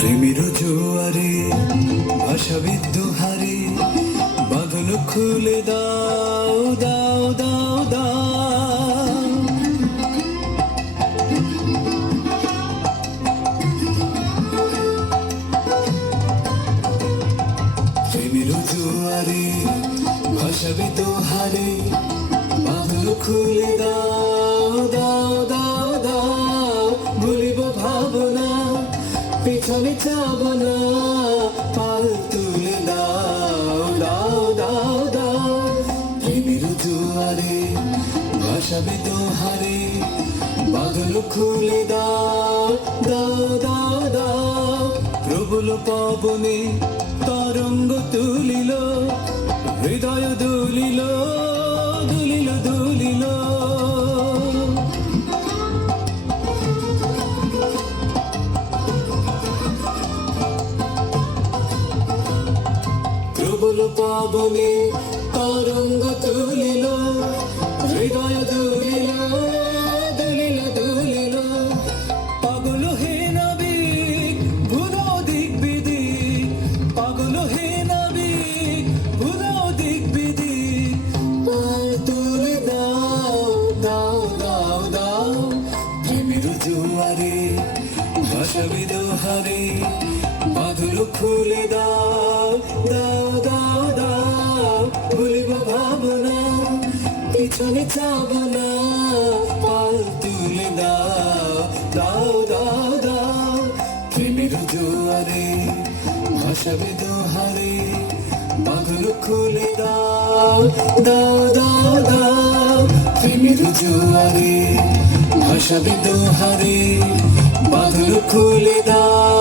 প্রেমের জোয়ারে ভাষা বিদ্রোহারে বাঁধন খুলে দাও দাও দাও দাও। প্রেমের জোয়ারে ভাষা বিদ্রোহারে বাঁধন খুলে দাও দাও দাও দাও। ভুলিব ভাবনা পিছনে যাব না, পাল তুলে দাও দাও দাও দাও। প্রেমের জোয়ারে ভাষা বিদ্রোহারে বাঁধন খুলে দাও দাও দাও দাও। প্রবল পবনে তরঙ্গ তুলিল, হৃদয় দুলিল দুলিল দুলিল। প্রবল পবনে তরঙ্গ তুলিল, হৃদয় দুলিল দুলিল দুলিল। পাগল হে নাবিক ভুলো দিক বিদিক, পাগল হে নাবিক ভুলো দিক বিদিক। পাল তুলে দাও দাও দাও দাও। প্রেমের জোয়ারে ভাষা বিদ্রোহারে বাঁধন খুলে দাও দাও দাও দাও। ভুলিব ভাবনা পিছনে যাব না, পাল তুলে দাও দাও দাও দাও। প্রেমের জোয়ারে ভাষা বিদ্রোহারে বাঁধন খুলে দাও দাও দাও দাও। প্রেমের জোয়ারে ভাষা বিদ্রোহারে বাঁধন খুলে দাও